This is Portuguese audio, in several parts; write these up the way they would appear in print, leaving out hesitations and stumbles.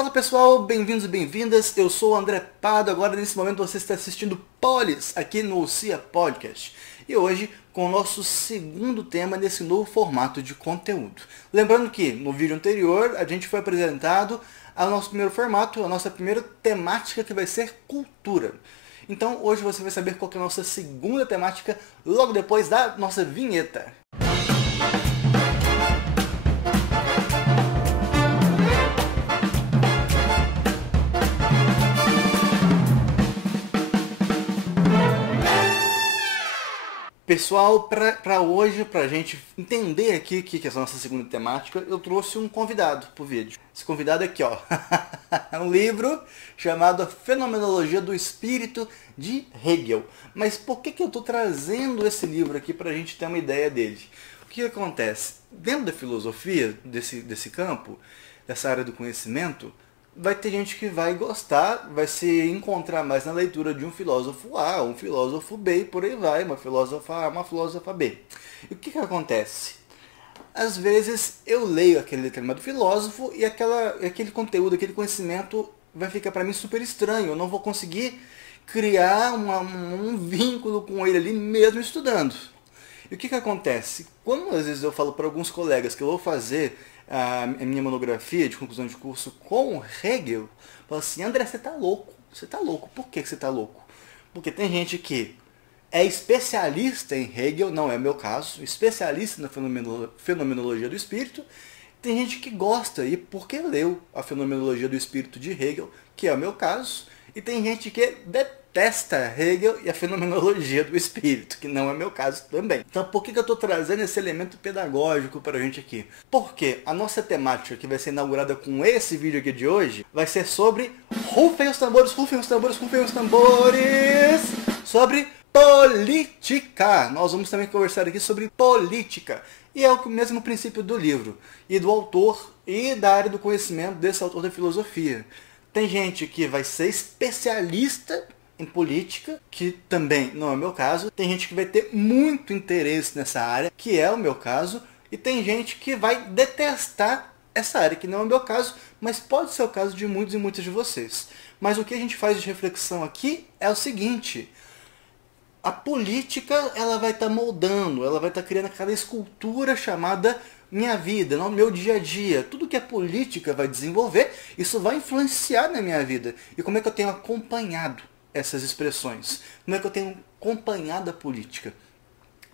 Fala pessoal, bem-vindos e bem-vindas, eu sou o André Pado, agora nesse momento você está assistindo Polis aqui no CIA Podcast. E hoje com o nosso segundo tema nesse novo formato de conteúdo. Lembrando que no vídeo anterior a gente foi apresentado ao nosso primeiro formato, a nossa primeira temática que vai ser cultura. Então hoje você vai saber qual que é a nossa segunda temática logo depois da nossa vinheta. Pessoal, para hoje, para a gente entender aqui o que é essa nossa segunda temática, eu trouxe um convidado para o vídeo. Esse convidado aqui, ó, é um livro chamado A Fenomenologia do Espírito, de Hegel. Mas por que eu estou trazendo esse livro aqui para a gente ter uma ideia dele? O que acontece? Dentro da filosofia, desse campo, dessa área do conhecimento, vai ter gente que vai gostar, vai se encontrar mais na leitura de um filósofo A, um filósofo B e por aí vai, uma filósofa A, uma filósofa B. E o que acontece? Às vezes eu leio aquele determinado filósofo e aquele conteúdo, aquele conhecimento vai ficar para mim super estranho, eu não vou conseguir criar um vínculo com ele ali mesmo estudando. E o que acontece? Quando às vezes eu falo para alguns colegas que eu vou fazer a minha monografia de conclusão de curso com Hegel, fala assim: André, você tá louco. Você tá louco. Por que você tá louco? Porque tem gente que é especialista em Hegel, não é meu caso, especialista na fenomenologia do espírito. Tem gente que gosta e porque leu a fenomenologia do espírito de Hegel, que é o meu caso, e tem gente que detesta Hegel e a fenomenologia do espírito, que não é meu caso também. Então por que eu estou trazendo esse elemento pedagógico para a gente aqui? Porque a nossa temática que vai ser inaugurada com esse vídeo aqui de hoje vai ser sobre, rufem os tambores, rufem os tambores, rufem os tambores, sobre política. Nós vamos também conversar aqui sobre política. E é o mesmo princípio do livro, e do autor, e da área do conhecimento desse autor da filosofia. Tem gente que vai ser especialista em política, que também não é o meu caso. Tem gente que vai ter muito interesse nessa área, que é o meu caso. E tem gente que vai detestar essa área, que não é o meu caso, mas pode ser o caso de muitos e muitas de vocês. Mas o que a gente faz de reflexão aqui é o seguinte: a política ela vai estar moldando, ela vai estar criando aquela escultura chamada minha vida, no meu dia a dia. Tudo que a política vai desenvolver, isso vai influenciar na minha vida. E como é que eu tenho acompanhado essas expressões? Como é que eu tenho acompanhado a política?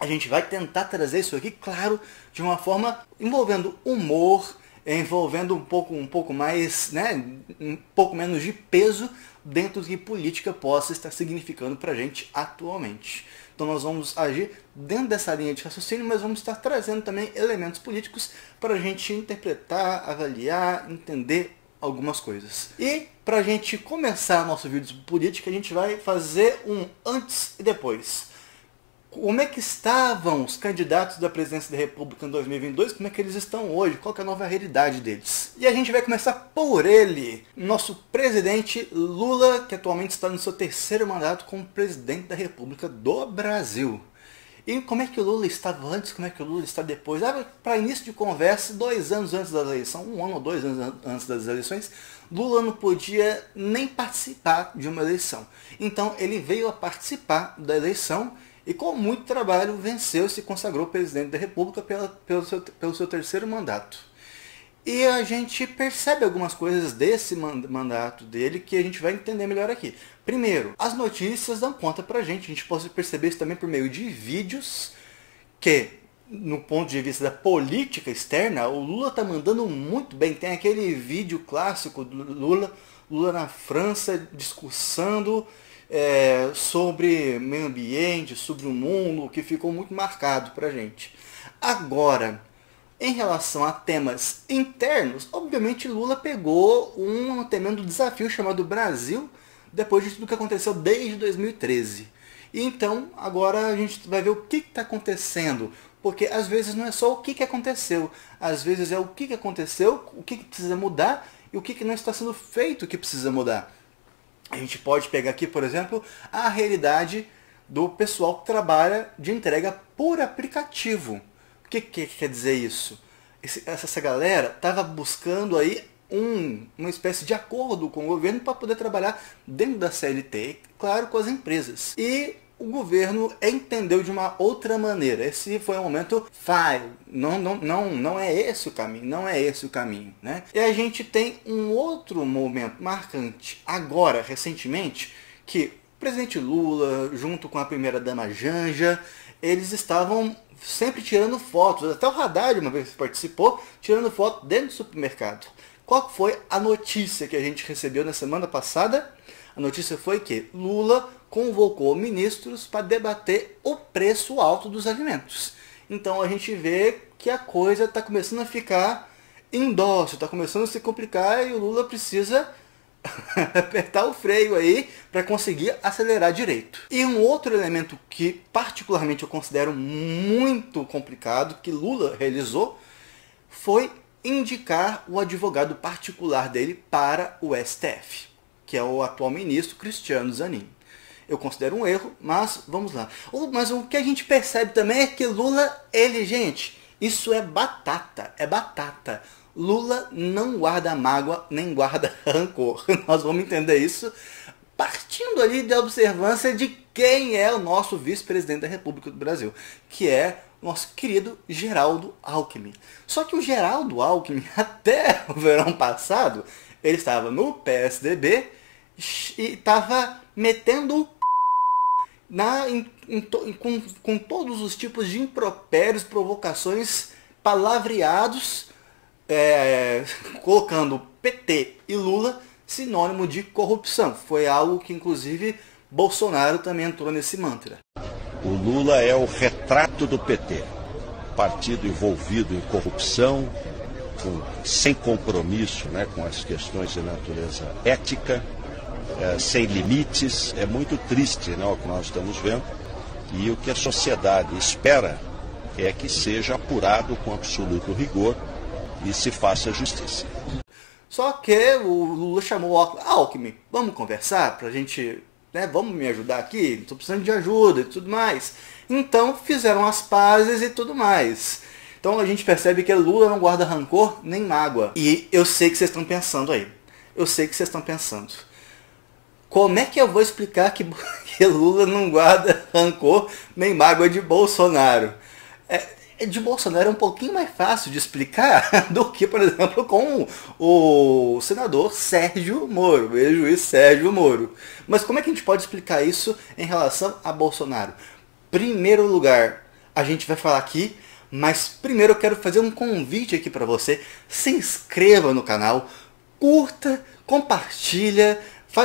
A gente vai tentar trazer isso aqui, claro, de uma forma envolvendo humor, envolvendo um pouco mais, né, um pouco menos de peso dentro do que política possa estar significando para a gente atualmente. Então nós vamos agir dentro dessa linha de raciocínio, mas vamos estar trazendo também elementos políticos para a gente interpretar, avaliar, entender algumas coisas. E para a gente começar nosso vídeo sobre política, a gente vai fazer um antes e depois. Como é que estavam os candidatos da presidência da República em 2022? Como é que eles estão hoje? Qual que é a nova realidade deles? E a gente vai começar por ele, nosso presidente Lula, que atualmente está no seu terceiro mandato como presidente da República do Brasil. E como é que o Lula estava antes, como é que o Lula está depois? Para início de conversa, 2 anos antes da eleição, 1 ano ou 2 anos antes das eleições, Lula não podia nem participar de uma eleição. Então ele veio a participar da eleição e com muito trabalho venceu e se consagrou presidente da República pelo seu terceiro mandato. E a gente percebe algumas coisas desse mandato dele que a gente vai entender melhor aqui. Primeiro, as notícias dão conta pra gente. A gente pode perceber isso também por meio de vídeos que, no ponto de vista da política externa, o Lula tá mandando muito bem. Tem aquele vídeo clássico do Lula na França discursando sobre meio ambiente, sobre o mundo, que ficou muito marcado pra gente. Agora, em relação a temas internos, obviamente Lula pegou um tremendo desafio chamado Brasil, depois de tudo que aconteceu desde 2013. E então, agora a gente vai ver o que está acontecendo, porque às vezes não é só o que aconteceu, às vezes é o que aconteceu, o que precisa mudar e o que não está sendo feito que precisa mudar. A gente pode pegar aqui, por exemplo, a realidade do pessoal que trabalha de entrega por aplicativo. O que quer dizer isso? Essa galera estava buscando aí uma espécie de acordo com o governo para poder trabalhar dentro da CLT, claro, com as empresas. E o governo entendeu de uma outra maneira. Esse foi um momento falho. Não é esse o caminho. Não é esse o caminho, né? E a gente tem um outro momento marcante agora, recentemente, que o presidente Lula, junto com a primeira-dama Janja, eles estavam sempre tirando fotos. Até o Haddad uma vez participou, tirando foto dentro do supermercado. Qual foi a notícia que a gente recebeu na semana passada? A notícia foi que Lula convocou ministros para debater o preço alto dos alimentos. Então a gente vê que a coisa está começando a ficar indócil, está começando a se complicar e o Lula precisa apertar o freio aí para conseguir acelerar direito. E um outro elemento que particularmente eu considero muito complicado, que Lula realizou, foi indicar o advogado particular dele para o STF, que é o atual ministro Cristiano Zanin. Eu considero um erro, mas vamos lá. Mas o que a gente percebe também é que Lula, gente, isso é batata, é batata. Lula não guarda mágoa, nem guarda rancor. Nós vamos entender isso partindo ali da observância de quem é o nosso vice-presidente da República do Brasil, que é o nosso querido Geraldo Alckmin. Só que o Geraldo Alckmin, até o verão passado, ele estava no PSDB e estava metendo com todos os tipos de impropérios, provocações, palavreados, colocando PT e Lula sinônimo de corrupção. Foi algo que, inclusive, Bolsonaro também entrou nesse mantra. O Lula é o retrato do PT, partido envolvido em corrupção, sem compromisso, né, com as questões de natureza ética, sem limites. É muito triste, né, o que nós estamos vendo, e o que a sociedade espera é que seja apurado com absoluto rigor e se faça justiça. Só que o Lula chamou o Alckmin, vamos conversar pra gente, né, vamos me ajudar aqui, estou precisando de ajuda e tudo mais. Então fizeram as pazes e tudo mais. Então a gente percebe que Lula não guarda rancor nem mágoa. E eu sei que vocês estão pensando aí. Eu sei que vocês estão pensando. Como é que eu vou explicar que Lula não guarda rancor nem mágoa de Bolsonaro? De Bolsonaro é um pouquinho mais fácil de explicar do que, por exemplo, com o senador Sérgio Moro, o ex-juiz Sérgio Moro. Mas como é que a gente pode explicar isso em relação a Bolsonaro? Primeiro lugar, a gente vai falar aqui, mas primeiro eu quero fazer um convite aqui para você. Se inscreva no canal, curta, compartilha,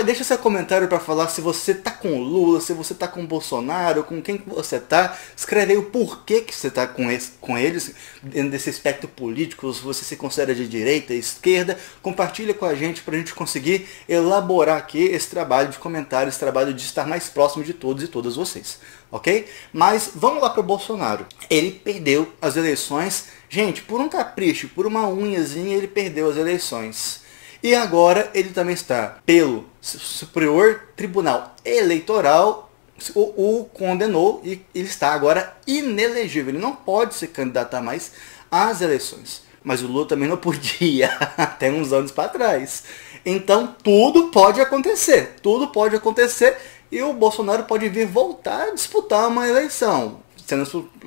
deixa seu comentário para falar se você tá com o Lula, se você tá com o Bolsonaro, com quem que você tá. Escreve aí o porquê que você tá com eles, dentro desse espectro político, se você se considera de direita, esquerda. Compartilha com a gente para a gente conseguir elaborar aqui esse trabalho de comentário, esse trabalho de estar mais próximo de todos e todas vocês. Ok? Mas vamos lá para o Bolsonaro. Ele perdeu as eleições. Gente, por um capricho, por uma unhazinha, ele perdeu as eleições. E agora ele também está, pelo Superior Tribunal Eleitoral, o condenou e ele está agora inelegível. Ele não pode se candidatar mais às eleições. Mas o Lula também não podia, até uns anos para trás. Então tudo pode acontecer. Tudo pode acontecer e o Bolsonaro pode vir voltar a disputar uma eleição.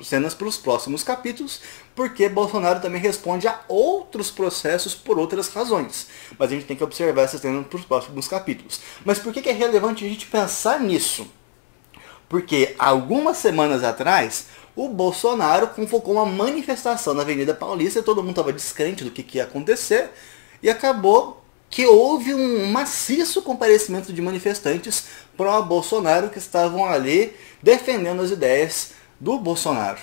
Cenas para os próximos capítulos, porque Bolsonaro também responde a outros processos por outras razões. Mas a gente tem que observar essas cenas para os próximos capítulos. Mas por que é relevante a gente pensar nisso? Porque algumas semanas atrás, o Bolsonaro convocou uma manifestação na Avenida Paulista, todo mundo estava descrente do que ia acontecer, e acabou que houve um maciço comparecimento de manifestantes pró-Bolsonaro que estavam ali defendendo as ideias do Bolsonaro.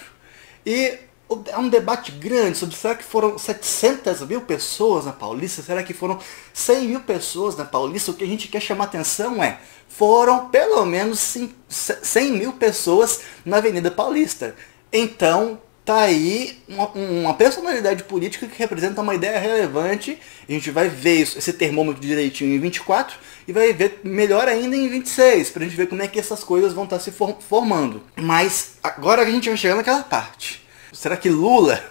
E há um debate grande sobre será que foram 700 mil pessoas na Paulista, será que foram 100 mil pessoas na Paulista. O que a gente quer chamar atenção foram pelo menos 100 mil pessoas na Avenida Paulista. Então tá aí uma personalidade política que representa uma ideia relevante. A gente vai ver esse termômetro direitinho em 24 e vai ver melhor ainda em 26, pra gente ver como é que essas coisas vão estar se formando. Mas agora a gente vai chegar naquela parte. Será que Lula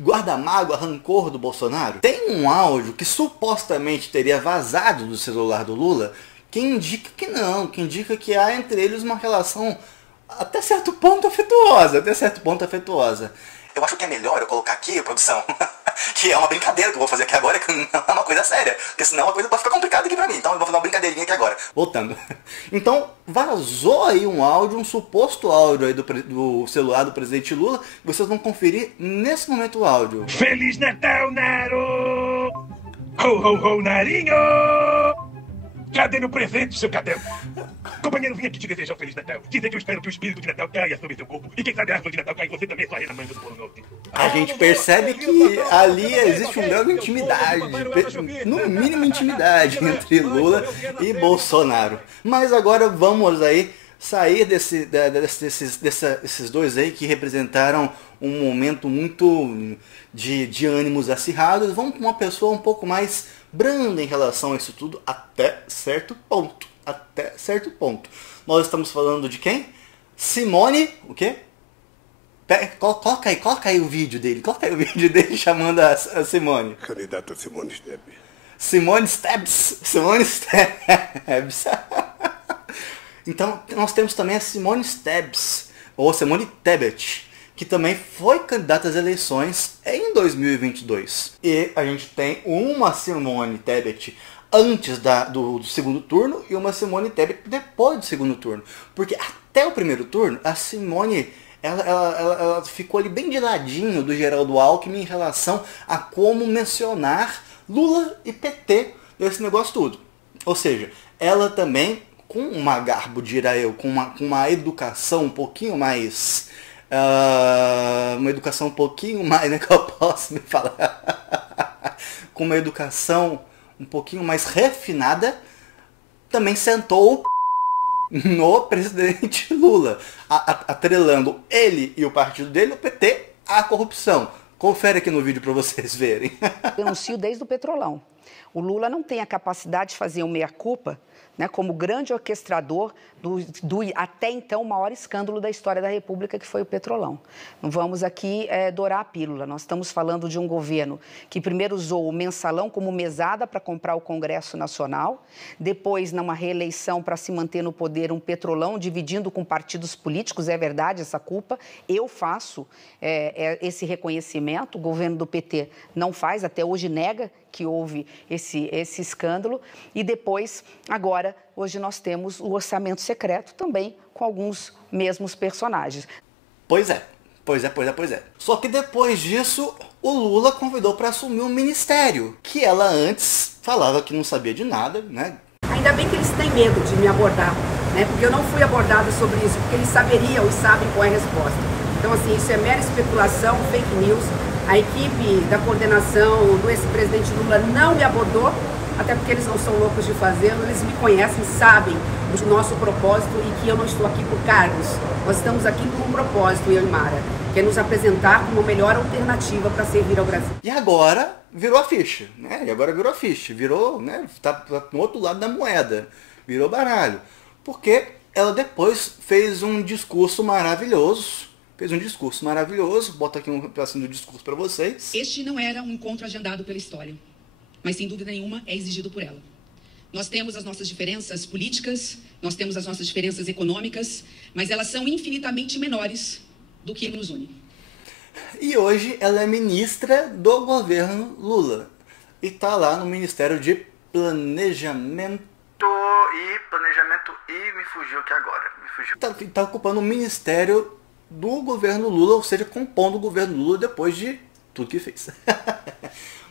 guarda-mágoa, rancor do Bolsonaro? Tem um áudio que supostamente teria vazado do celular do Lula, que indica que não, que indica que há entre eles uma relação até certo ponto afetuosa. Eu acho que é melhor eu colocar aqui, produção, que é uma brincadeira que eu vou fazer aqui agora, que não é uma coisa séria, porque senão a coisa pode ficar complicada aqui pra mim, então eu vou fazer uma brincadeirinha aqui agora. Voltando. Então, vazou aí um áudio, um suposto áudio aí do celular do presidente Lula, vocês vão conferir nesse momento o áudio. Feliz Natal, Naro! Ho, ho, ho, Narinho! Cadê meu presente, seu caderno? Companheiro, vim aqui te desejar um Feliz Natal. Dizer que eu espero que o espírito de Natal caia sobre seu corpo. E quem sabe a árvore de Natal caia em você também, sua rei na manga do Polo Norte. A gente percebe que ali existe um grau de intimidade, no mínimo intimidade, entre Lula e Bolsonaro. Mas agora vamos aí sair desses dois aí que representaram um momento muito de ânimos acirrados. Vamos para uma pessoa um pouco mais branda em relação a isso tudo, até certo ponto. Até certo ponto. Nós estamos falando de quem? Simone, o quê? Coloca aí o vídeo dele. Coloca aí o vídeo dele chamando a Simone. Candidata Simone Steb. Simone Stebs. Simone Stebs. Então, nós temos também a Simone Stebs, ou Simone Tebet, que também foi candidata às eleições em 2022. E a gente tem uma Simone Tebet antes do segundo turno e uma Simone Tebet depois do segundo turno. Porque até o primeiro turno, a Simone ela ficou ali bem de ladinho do Geraldo Alckmin em relação a como mencionar Lula e PT nesse negócio tudo. Ou seja, ela também, com uma garbo, dirá eu, com uma educação um pouquinho mais... uma educação um pouquinho mais, né, que eu posso me falar, com uma educação um pouquinho mais refinada, também sentou no presidente Lula, atrelando ele e o partido dele, o PT, à corrupção. Confere aqui no vídeo para vocês verem. Denuncio desde o Petrolão. O Lula não tem a capacidade de fazer um meia-culpa, né, como grande orquestrador do até então maior escândalo da história da República, que foi o Petrolão. Não vamos aqui dourar a pílula. Nós estamos falando de um governo que primeiro usou o mensalão como mesada para comprar o Congresso Nacional, depois, numa reeleição para se manter no poder, um Petrolão dividindo com partidos políticos. É verdade essa culpa. Eu faço esse reconhecimento. O governo do PT não faz, até hoje nega que houve esse escândalo. E depois, agora, hoje nós temos o orçamento secreto também com alguns mesmos personagens. Pois é. Só que depois disso, o Lula convidou para assumir um ministério, que ela antes falava que não sabia de nada, né? Ainda bem que eles têm medo de me abordar, né? Porque eu não fui abordada sobre isso, porque eles saberiam e sabem qual é a resposta. Então, assim, isso é mera especulação, fake news. A equipe da coordenação do ex-presidente Lula não me abordou, até porque eles não são loucos de fazê-lo, eles me conhecem, sabem do nosso propósito e que eu não estou aqui por cargos. Nós estamos aqui por um propósito, eu e Mara, que é nos apresentar como a melhor alternativa para servir ao Brasil. E agora virou a ficha, né? Virou, né? Tá no outro lado da moeda, virou baralho. Porque ela depois fez um discurso maravilhoso. Bota aqui um pedacinho do discurso para vocês. Este não era um encontro agendado pela história, mas sem dúvida nenhuma é exigido por ela. Nós temos as nossas diferenças políticas, nós temos as nossas diferenças econômicas, mas elas são infinitamente menores do que nos une. E hoje ela é ministra do governo Lula. E está lá no Ministério de Planejamento e me fugiu aqui agora. Tá ocupando o Ministério do governo Lula, ou seja, compondo o governo Lula depois de tudo que fez.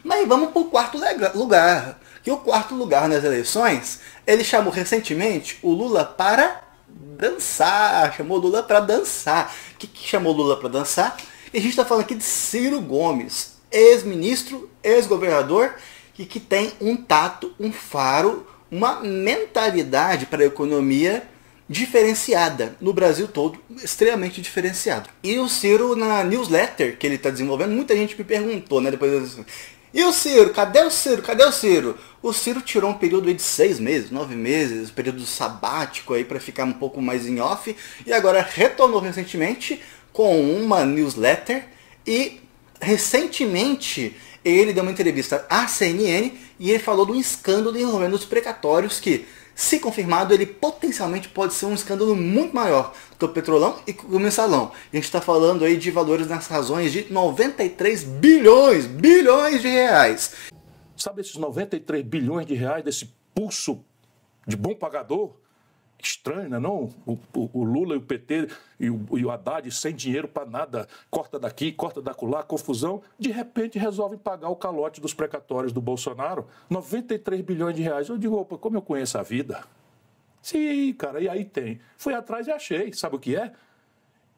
Mas vamos para o quarto lugar. E o quarto lugar nas eleições, ele chamou recentemente o Lula para dançar. Chamou o Lula para dançar. O que chamou o Lula para dançar? E a gente está falando aqui de Ciro Gomes, ex-ministro, ex-governador, e que tem um tato, um faro, uma mentalidade para a economia diferenciada no Brasil todo, extremamente diferenciado. E o Ciro, na newsletter que ele está desenvolvendo, muita gente me perguntou, né, depois, e o Ciro? Cadê o Ciro? Cadê o Ciro? O Ciro tirou um período aí de 6 meses, 9 meses, um período sabático aí para ficar um pouco mais em off, e agora retornou recentemente com uma newsletter e recentemente, ele deu uma entrevista à CNN e ele falou de um escândalo envolvendo os precatórios que, se confirmado, ele potencialmente pode ser um escândalo muito maior do que o Petrolão e o Mensalão. A gente está falando aí de valores nas razões de 93 bilhões de reais. Sabe esses 93 bilhões de reais desse pulso de bom pagador? Estranho, né, não? O Lula e o PT e o Haddad sem dinheiro para nada, corta daqui, corta dacolá, confusão, de repente resolvem pagar o calote dos precatórios do Bolsonaro, 93 bilhões de reais. Eu digo, opa, como eu conheço a vida? Sim, cara, e aí tem. Fui atrás e achei, sabe o que é?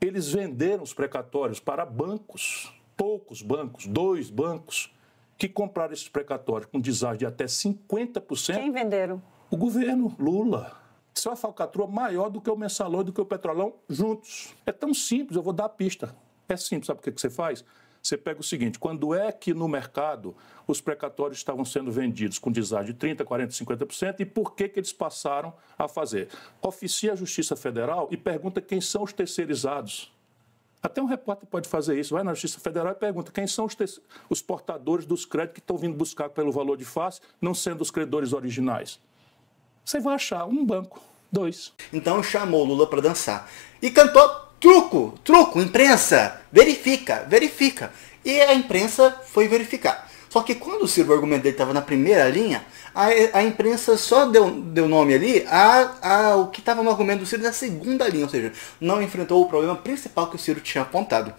Eles venderam os precatórios para bancos, poucos bancos, 2 bancos, que compraram esses precatórios com deságio de até 50%. Quem venderam? O governo, Lula. Isso é uma falcatrua maior do que o Mensalão e do que o Petrolão juntos. É tão simples, eu vou dar a pista. É simples, sabe o que você faz? Você pega o seguinte, quando é que no mercado os precatórios estavam sendo vendidos com deságio de 30%, 40%, 50% e por que eles passaram a fazer? Oficia a Justiça Federal e pergunta quem são os terceirizados. Até um repórter pode fazer isso, vai na Justiça Federal e pergunta quem são os portadores dos créditos que estão vindo buscar pelo valor de face, não sendo os credores originais. Você vai achar um banco, 2. Então chamou o Lula para dançar. E cantou truco, imprensa, verifica. E a imprensa foi verificar. Só que quando o Ciro, o argumento dele estava na primeira linha, a imprensa só deu nome ali ao que estava no argumento do Ciro na segunda linha. Ou seja, não enfrentou o problema principal que o Ciro tinha apontado.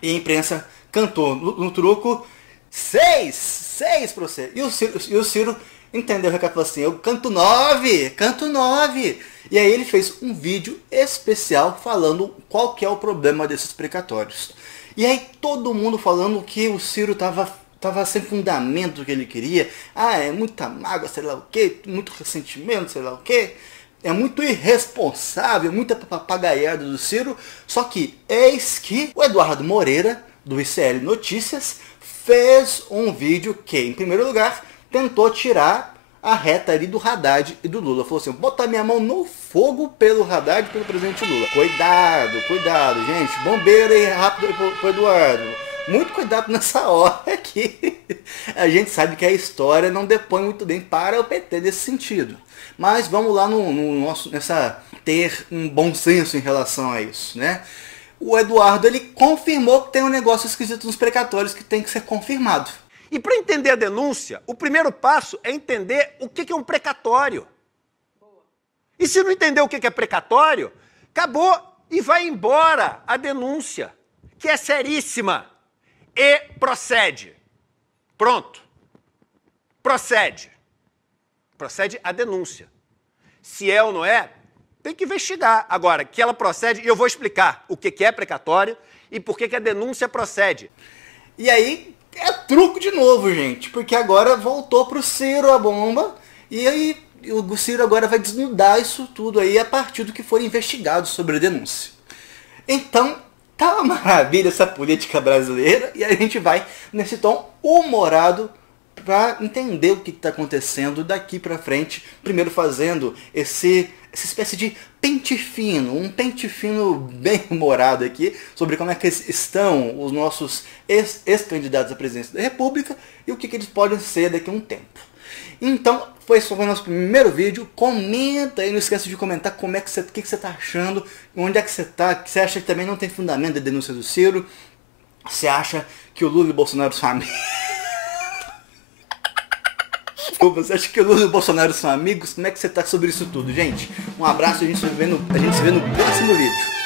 E a imprensa cantou no truco 6 para você. E o Ciro entendeu o recado, falou assim, eu canto 9. E aí ele fez um vídeo especial falando qual que é o problema desses precatórios. E aí todo mundo falando que o Ciro tava sem fundamento do que ele queria. É muita mágoa, sei lá o quê, muito ressentimento, sei lá o quê. É muito irresponsável, muita papagaiada do Ciro. Só que eis que o Eduardo Moreira, do ICL Notícias, fez um vídeo que, em primeiro lugar, tentou tirar a reta ali do Haddad e do Lula. Falou assim, botar minha mão no fogo pelo Haddad e pelo presidente Lula. Cuidado, gente. Bombeiro aí rápido pro Eduardo. Muito cuidado nessa hora aqui. A gente sabe que a história não depõe muito bem para o PT nesse sentido. Mas vamos lá ter um bom senso em relação a isso, né? O Eduardo, ele confirmou que tem um negócio esquisito nos precatórios que tem que ser confirmado. E para entender a denúncia, o primeiro passo é entender o que é um precatório. E se não entender o que é precatório, acabou e vai embora a denúncia, que é seríssima. E procede. Pronto. Procede. Procede a denúncia. Se é ou não é, tem que investigar. Agora, que ela procede, e eu vou explicar o que é precatório e por que a denúncia procede. E aí, é truco de novo, gente, porque agora voltou pro Ciro a bomba, e aí o Ciro agora vai desnudar isso tudo aí a partir do que for investigado sobre a denúncia. Então, tá uma maravilha essa política brasileira, e a gente vai nesse tom humorado para entender o que está acontecendo daqui para frente, primeiro fazendo essa espécie de pente fino, um pente fino bem humorado aqui, sobre como é que estão os nossos ex-candidatos à presidência da República e o que eles podem ser daqui a um tempo. Então, foi o nosso primeiro vídeo. Comenta aí, não esqueça de comentar o que você está achando, onde é que você está, você acha que também não tem fundamento da denúncia do Ciro, você acha que o Lula e o Bolsonaro são amigos? Você acha que o Lula e o Bolsonaro são amigos? Como é que você está sobre isso tudo, gente? Um abraço, a gente se vê no próximo vídeo.